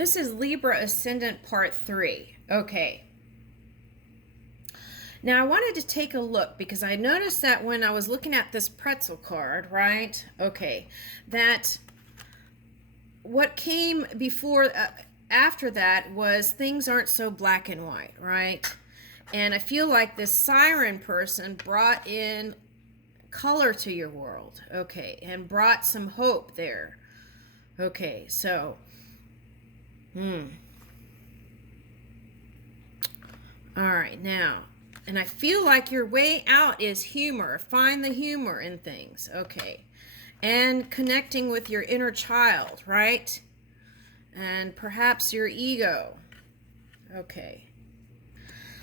This is Libra Ascendant Part 3. Okay. Now I wanted to take a look because I noticed that when I was looking at this pretzel card, right? Okay. That what came before, after that was things aren't so black and white, right? And I feel like this siren person brought in color to your world, okay, and brought some hope there. Okay, so, all right, now, and I feel like your way out is humor. Find the humor in things, okay, and connecting with your inner child, right? And perhaps your ego, okay.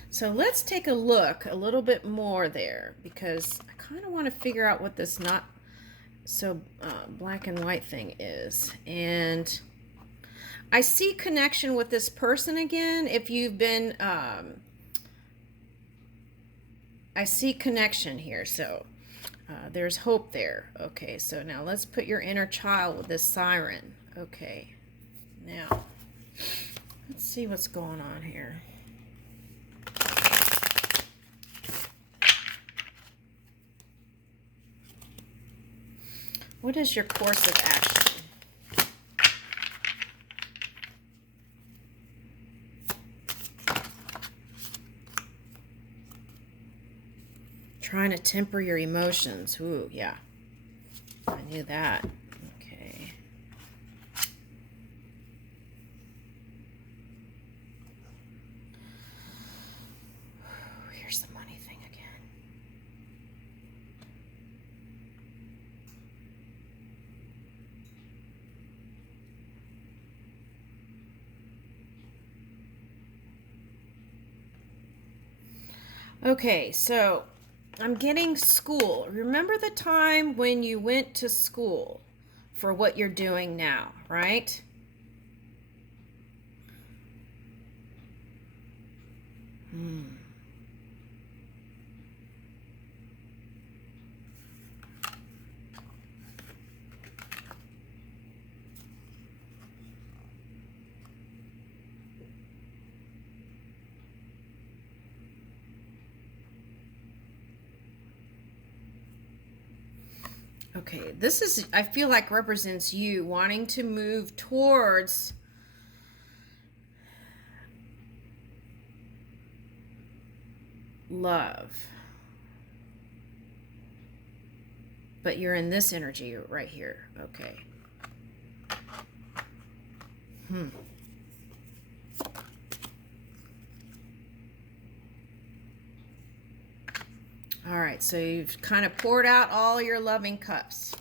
So let's take a look a little bit more there because I kind of want to figure out what this not so black and white thing is. And I see connection with this person again. If you've been, I see connection here. So there's hope there. Okay, so now let's put your inner child with this siren. Okay, now let's see what's going on here. What is your course of action? Trying to temper your emotions. Ooh, yeah. I knew that. Okay. Here's the money thing again. Okay, so I'm getting school. Remember the time when you went to school for what you're doing now, right? Okay, this is, I feel like, represents you wanting to move towards love. But you're in this energy right here. Okay. All right, so you've kind of poured out all your loving cups.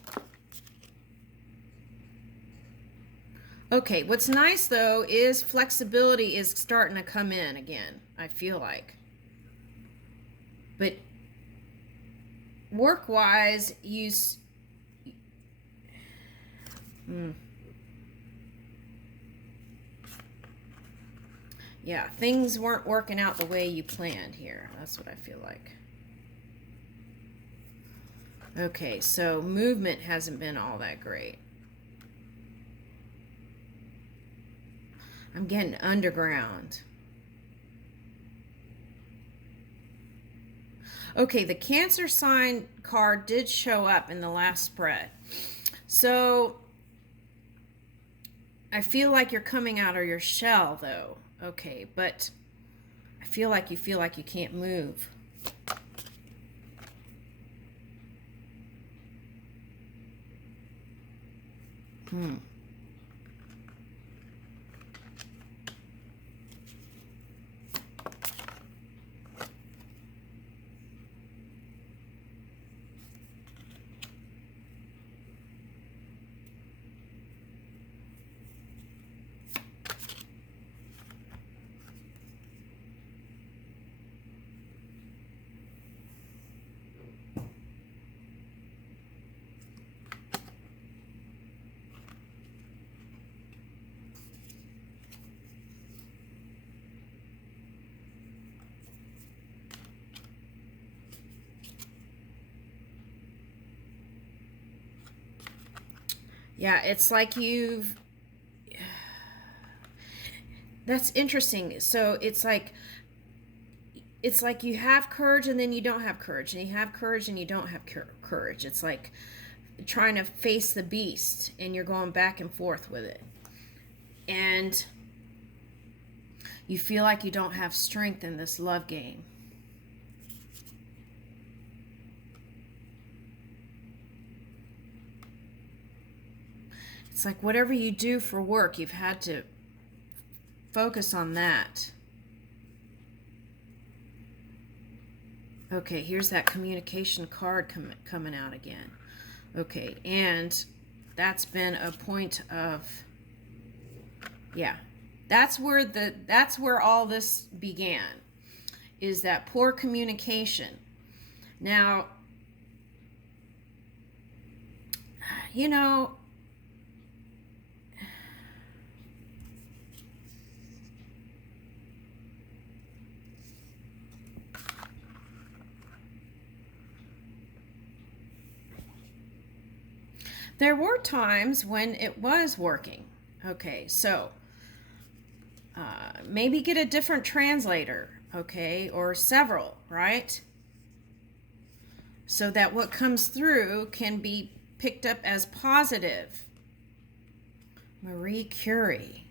Okay, what's nice though is flexibility is starting to come in again, I feel like. But work-wise, yeah, things weren't working out the way you planned here. That's what I feel like. Okay, so movement hasn't been all that great. I'm getting underground. Okay, the Cancer sign card did show up in the last spread. So I feel like you're coming out of your shell though. Okay, but I feel like you can't move. Yeah, it's like That's interesting. So it's like you have courage and then you don't have courage, and you have courage and you don't have courage. It's like trying to face the beast, and you're going back and forth with it. And you feel like you don't have strength in this love game. It's like whatever you do for work, you've had to focus on that. Okay, here's that communication card coming out again. Okay, and that's been a point of, yeah, that's where all this began, is that poor communication. Now, you know, there were times when it was working. Okay, so maybe get a different translator, okay, or several, right? So that what comes through can be picked up as positive. Marie Curie.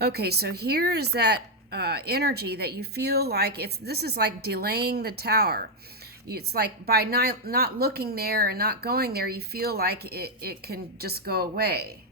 Okay, so here is that energy that you feel like this is like delaying the tower. It's like by not looking there and not going there, you feel like it can just go away.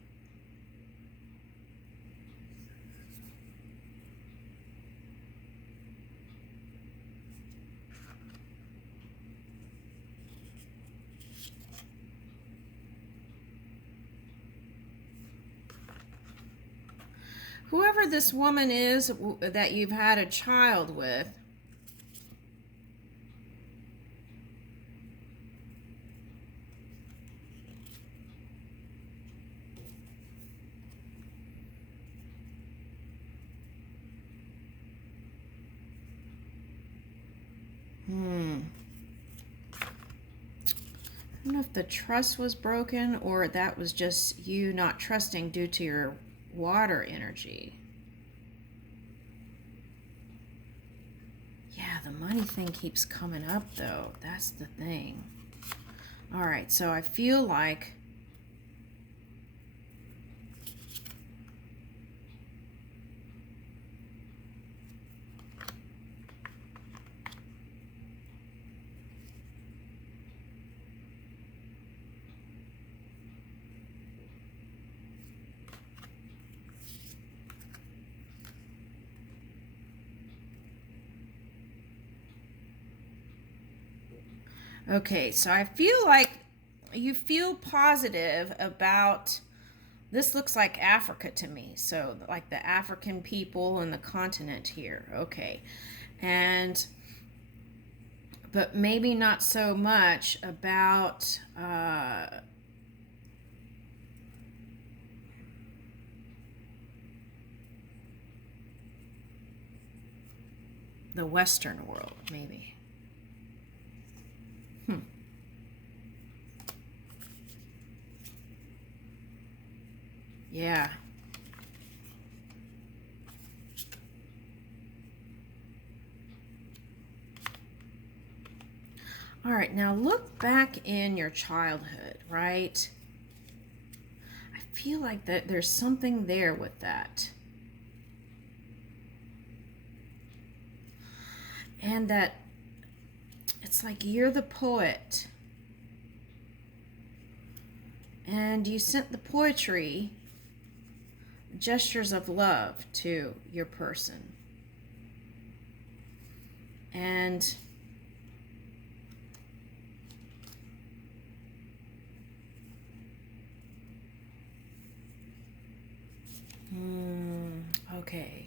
Whoever this woman is that you've had a child with, I don't know if the trust was broken or that was just you not trusting due to your water energy. Yeah, the money thing keeps coming up though. That's the thing. All right, so I feel like okay, so I feel like you feel positive about, this looks like Africa to me. So like the African people and the continent here. Okay. And but maybe not so much about the Western world, maybe. Yeah. All right, now look back in your childhood, right? I feel like that there's something there with that. And that it's like you're the poet. And you sent the poetry, gestures of love to your person. And okay.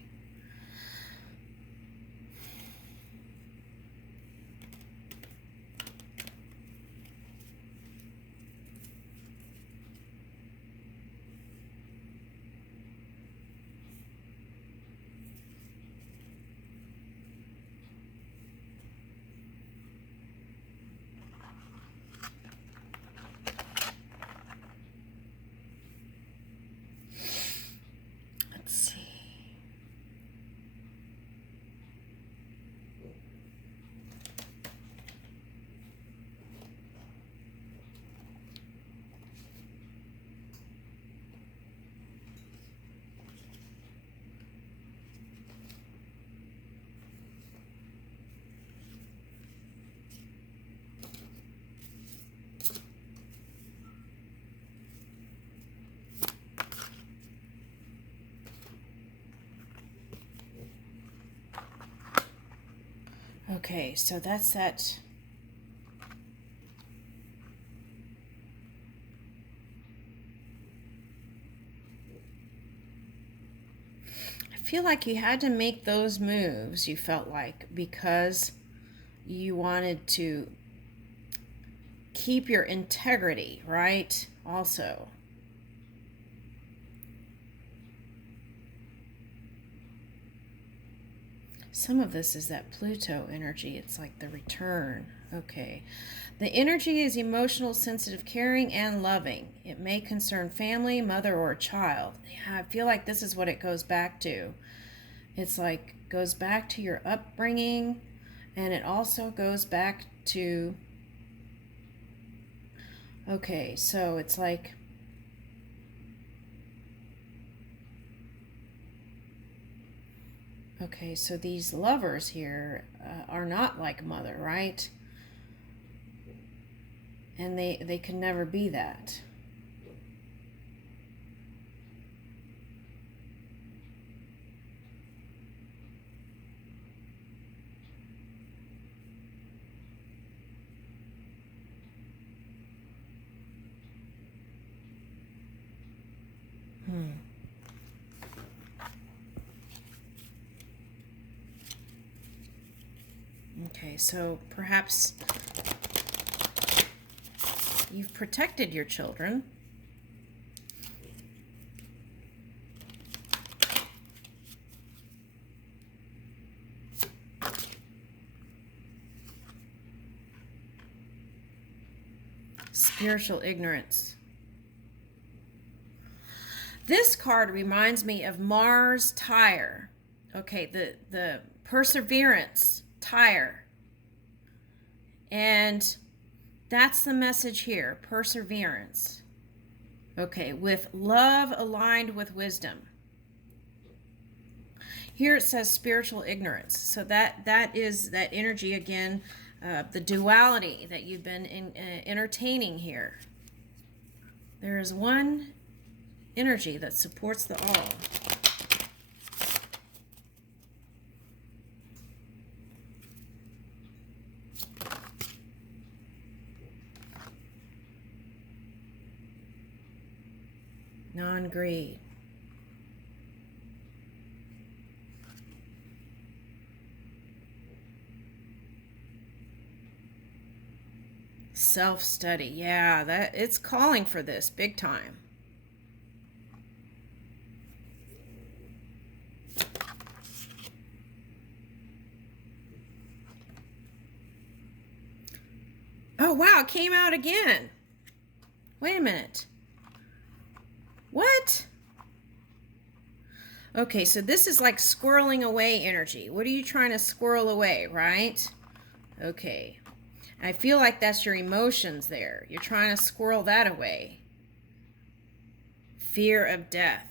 Okay, so that's that. I feel like you had to make those moves, you felt like, because you wanted to keep your integrity, right? Also. Some of this is that Pluto energy. It's like the return. Okay. The energy is emotional, sensitive, caring, and loving. It may concern family, mother, or child. Yeah, I feel like this is what it goes back to. It's like goes back to your upbringing, and it also goes back to, okay, so it's like, okay, so these lovers here are not like mother, right? And they can never be that. Okay, so perhaps you've protected your children. Spiritual ignorance. This card reminds me of Mars tire. Okay, the perseverance tire. And that's the message here, perseverance. Okay, with love aligned with wisdom. Here it says spiritual ignorance. So that is that energy again, the duality that you've been entertaining here. There is one energy that supports the all. Non-greed. Self-study. Yeah, that it's calling for this big time. Oh, wow, it came out again. Wait a minute. What? Okay, so this is like squirreling away energy. What are you trying to squirrel away, right? Okay. I feel like that's your emotions there. You're trying to squirrel that away. Fear of death.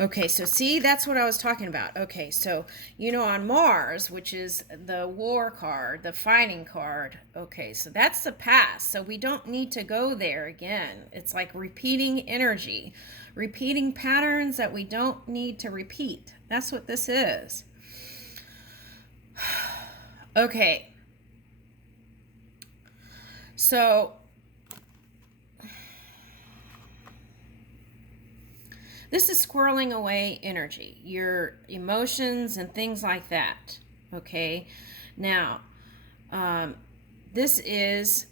Okay, so see, that's what I was talking about. Okay, so, you know, on Mars, which is the war card, the fighting card, okay, so that's the past. So we don't need to go there again. It's like repeating energy, repeating patterns that we don't need to repeat. That's what this is. Okay. So this is squirreling away energy, your emotions and things like that. Okay. Now, this is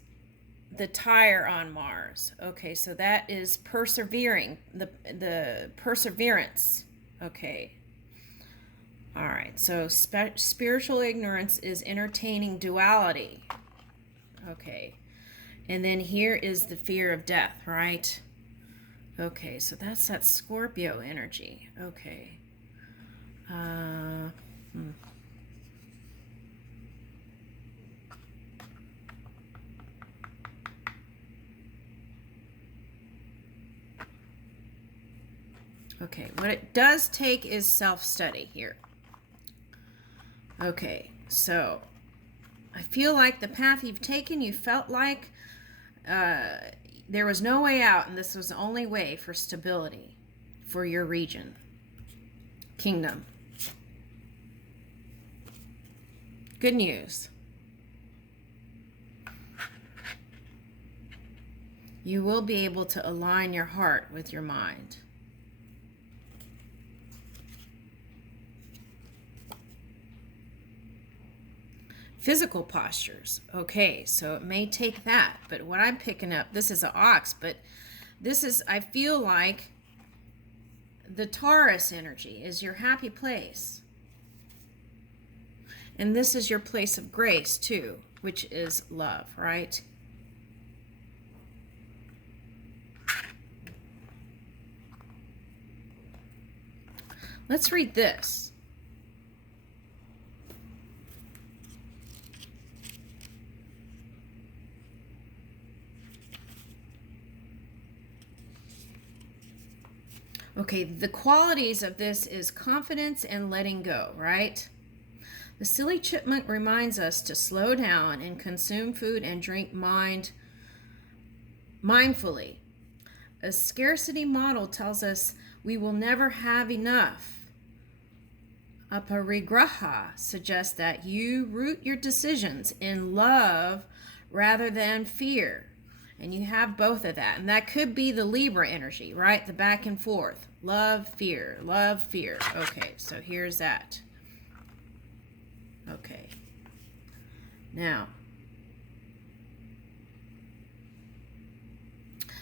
the tire on Mars. Okay, so that is persevering, the perseverance. Okay. All right, so spiritual ignorance is entertaining duality. Okay. And then here is the fear of death, right? Okay, so that's that Scorpio energy. Okay. Okay, what it does take is self-study here. Okay, so I feel like the path you've taken, you felt like there was no way out, and this was the only way for stability for your region, kingdom. Good news. You will be able to align your heart with your mind. Physical postures. Okay, so it may take that, but what I'm picking up, this is an ox, but this is, I feel like the Taurus energy is your happy place. And this is your place of grace too, which is love, right? Let's read this. Okay, the qualities of this is confidence and letting go, right? The silly chipmunk reminds us to slow down and consume food and drink mindfully. A scarcity model tells us we will never have enough. A parigraha suggests that you root your decisions in love rather than fear. And you have both of that. And that could be the Libra energy, right? The back and forth. Love, fear, love, fear. Okay, so here's that. Okay. Now,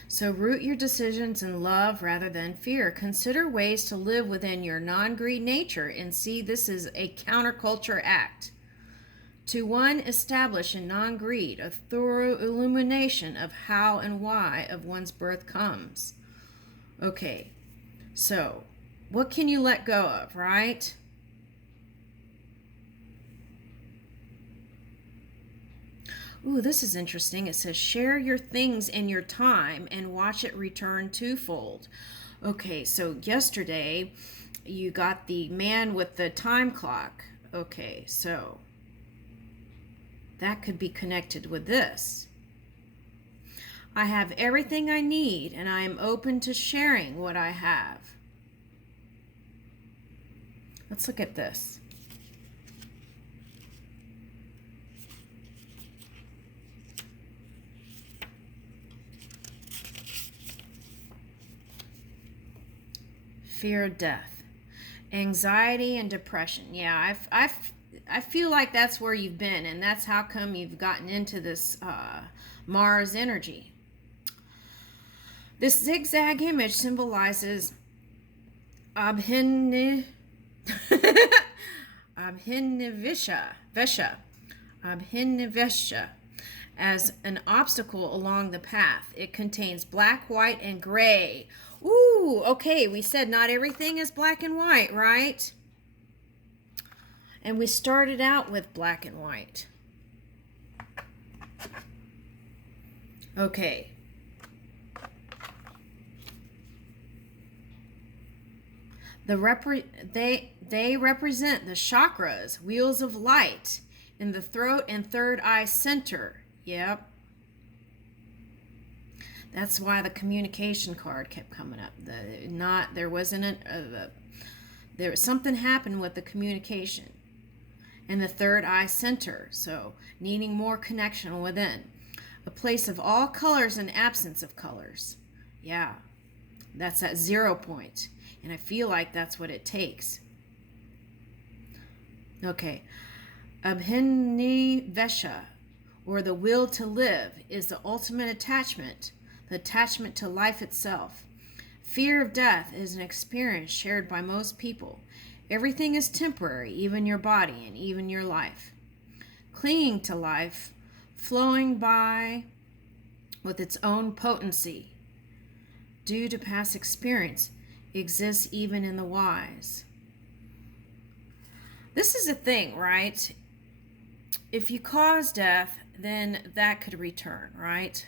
so root your decisions in love rather than fear. Consider ways to live within your non-greed nature and see this is a counterculture act. To one, establish in non-greed a thorough illumination of how and why of one's birth comes. Okay, so what can you let go of, right? Ooh, this is interesting. It says, share your things and your time and watch it return twofold. Okay, so yesterday you got the man with the time clock. Okay, so that could be connected with this. I have everything I need and I am open to sharing what I have. Let's look at this. Fear of death, anxiety and depression. Yeah, I feel like that's where you've been, and that's how come you've gotten into this Mars energy. This zigzag image symbolizes abhinivisha, as an obstacle along the path. It contains black, white, and gray. Ooh, okay, we said not everything is black and white, right? And we started out with black and white. Okay. They represent the chakras, wheels of light, in the throat and third eye center. Yep. That's why the communication card kept coming up. There was something happened with the communication in the third eye center. So needing more connection within. A place of all colors and absence of colors. Yeah. That's that 0 point. And I feel like that's what it takes. Okay. Abhinivesha, or the will to live, is the ultimate attachment, the attachment to life itself. Fear of death is an experience shared by most people. Everything is temporary, even your body and even your life. Clinging to life, flowing by with its own potency, due to past experience, exists even in the wise. This is a thing, right? If you cause death, then that could return, right?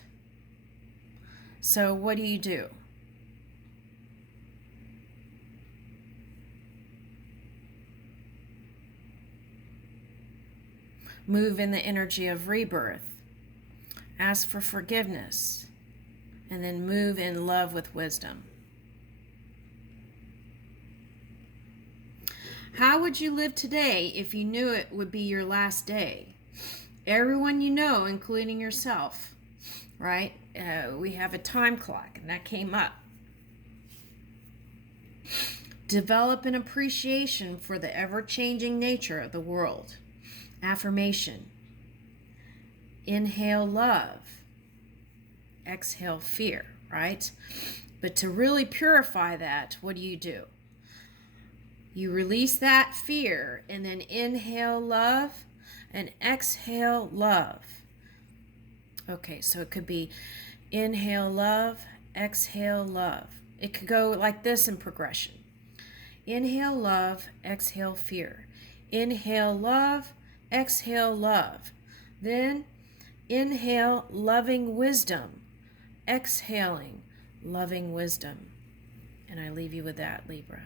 So what do? Move in the energy of rebirth. Ask for forgiveness. And then move in love with wisdom. How would you live today if you knew it would be your last day? Everyone you know, including yourself, right? We have a time clock, and that came up. Develop an appreciation for the ever-changing nature of the world. Affirmation. Inhale love. Exhale fear, right? But to really purify that, what do? You release that fear and then inhale love and exhale love. Okay, so it could be inhale love, exhale love. It could go like this in progression. Inhale love, exhale fear. Inhale love, exhale love. Then inhale loving wisdom, exhaling loving wisdom. And I leave you with that, Libra.